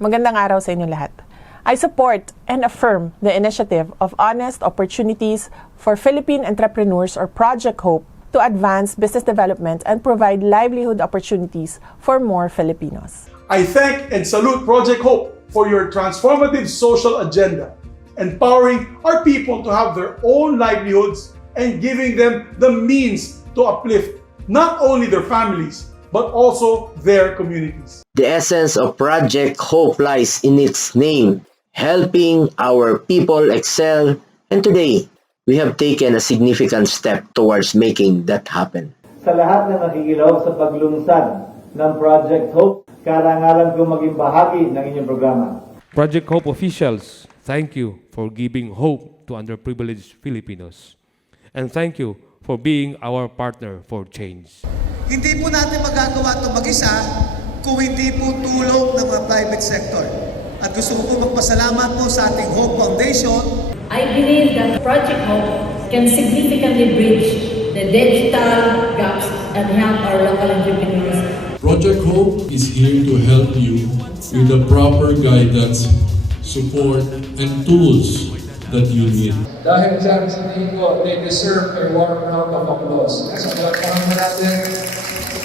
Magandang araw sa inyo lahat. I support and affirm the initiative of Honest Opportunities for Philippine Entrepreneurs or Project Hope to advance business development and provide livelihood opportunities for more Filipinos. I thank and salute Project Hope for your transformative social agenda, empowering our people to have their own livelihoods and giving them the means to uplift not only their families, but also their communities. The essence of Project Hope lies in its name, helping our people excel, and today, we have taken a significant step towards making that happen. Sa lahat na nakikilaw sa paglungsad ng Project Hope, karangalan ko maging bahagi ng inyong programa. Project Hope officials, thank you for giving hope to underprivileged Filipinos. And thank you for being our partner for change. Hindi po natin magagawa ito mag-isa kung hindi po tulong ng mga private sector. At gusto ko po magpasalamat po sa ating Hope Foundation. I believe that Project Hope can significantly bridge the digital gaps and help our local entrepreneurs. Project Hope is here to help you with the proper guidance, support, and tools that you need. Dahil dyan sa tingin ko, they deserve a warm round of applause. Sa pagkakaroon natin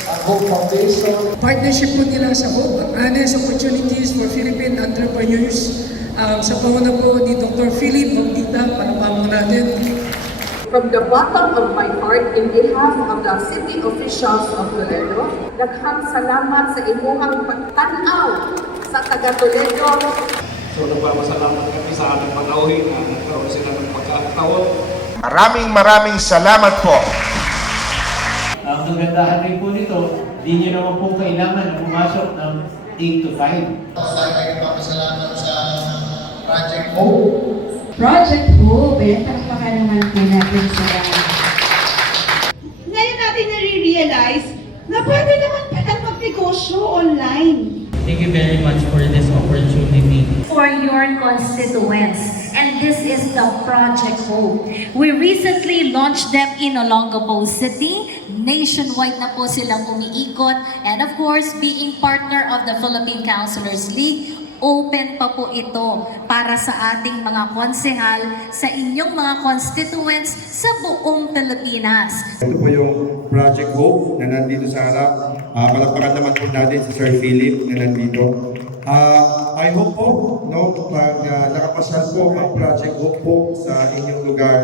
ang Hope Foundation. Partnership po nila sa Hope, Honest Opportunities for Philippine Entrepreneurs. Sa panguna po ni Dr. Philip Bautista, panapamang natin. From the bottom of my heart, in behalf of the city officials of Toledo, daghang salamat sa inyong pagtanaw sa taga Toledo. So nagpapasalamat kami sa ating panauhin na nagkaroon sila ng pagkakataon. Maraming salamat po. Ang kagandahan rin po nito, di nyo naman po kailangan na pumasok ng 8 to 5. Tayo ay nagpapasalamat sa Project Hope. Project Hope, palakpakan naman po natin sa ngayon natin nare-realize na pwede naman palang magnegosyo online. Thank you very much for this opportunity. For your constituents. And this is the Project Hope. We recently launched them in Olongapo City. Nationwide na po silang umiikot. And of course, being partner of the Philippine Councilors League, open pa po ito para sa ating mga konsehal, sa inyong mga constituents sa buong Pilipinas. Ito po yung Project Hope na nandito sa harap. Palakpakan naman po natin si Sir Philip na nandito. I hope po, pag nakapasal po ang Project Hope po sa inyong lugar,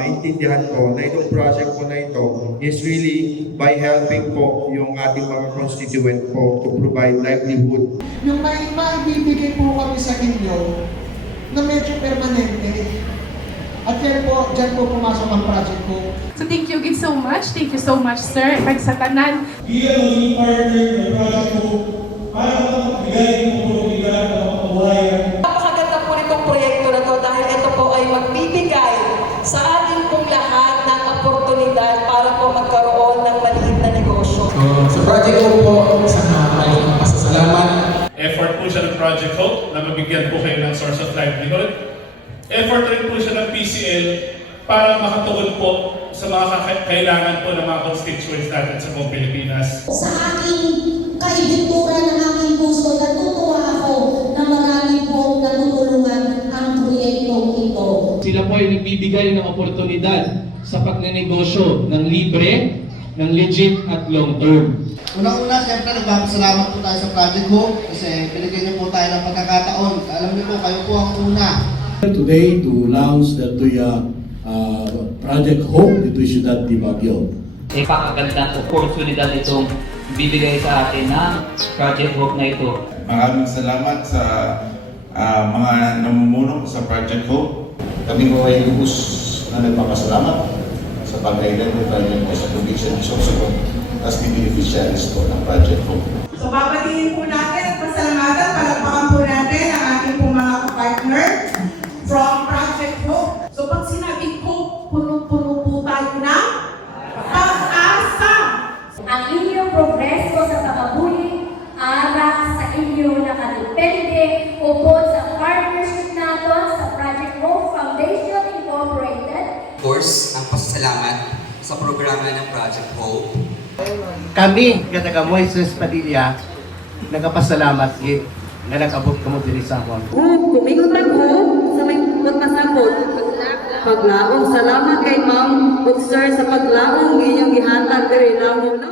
maintindihan ko na itong project po na ito is really by helping po yung ating mga constituent po to provide livelihood. Yung maibibigay po kami sa inyo na medyo permanente. At yan po, dyan po pumasok ang project ko. So thank you so much. Thank you so much, sir. Pag sa tanan. Bilang maging partner ng Project Hope, para magbigay ng pulubigan ng mga kabuhayan. Napakaganda po nitong proyekto na to dahil ito po ay magbibigay sa ating pong lahat ng oportunidad para po magkaroon ng maliit na negosyo. Sa Project Hope po, sa maraming pasasalamat. Effort po siya ng Project Hope na mabigyan po kayo ng source of livelihood. Effort rin po siya ng PCL para makatugon po sa mga kailangan po ng mga constituents natin sa buong Pilipinas. Sa aking kaibintura ng aking puso, natutuwa ako na marami pong natutulungan ang proyektong ito. Sila po ay nagbibigay ng oportunidad sa pagnenegosyo ng libre, ng legit at long term. Unang-una, siyempre nagpapasalamat po tayo sa Project Hope kasi binigyan niyo po tayo ng pagkakataon. Alam niyo po, kayo po ang una. Today to launch the Project Hope dito Ciudad de Baguio. Ipakagandang oportunidad itong bibigay sa atin ng Project Hope na ito. Maraming salamat sa mga namumuno sa Project Hope. Kami po ay lubos na nagpapasalamat sa pag-identify niyo sa provision ng Sorsogon as the beneficiaries po ng Project Hope. So babatiin po natin at pasalamatan, palakpakan po natin ang ating po mga partner from Project Hope. So pag sinabing Hope, puno-puno po tayo ng pag-asa. Ang inyong progreso sa pagkabuhi, ara sa inyo nakadepende upod sa partnership natin sa Project Hope Foundation Incorporated. Of course, ang pasasalamat sa programa ng Project Hope. Kami, kataga Moises Padilla, nagpapasalamat gid nga nag-abot ka mo diri sa akong. Kumingon lang ho sa may pagpasabot. Paglaong salamat kay ma'am ug sir sa paglaong inyong gihatag diri namo no.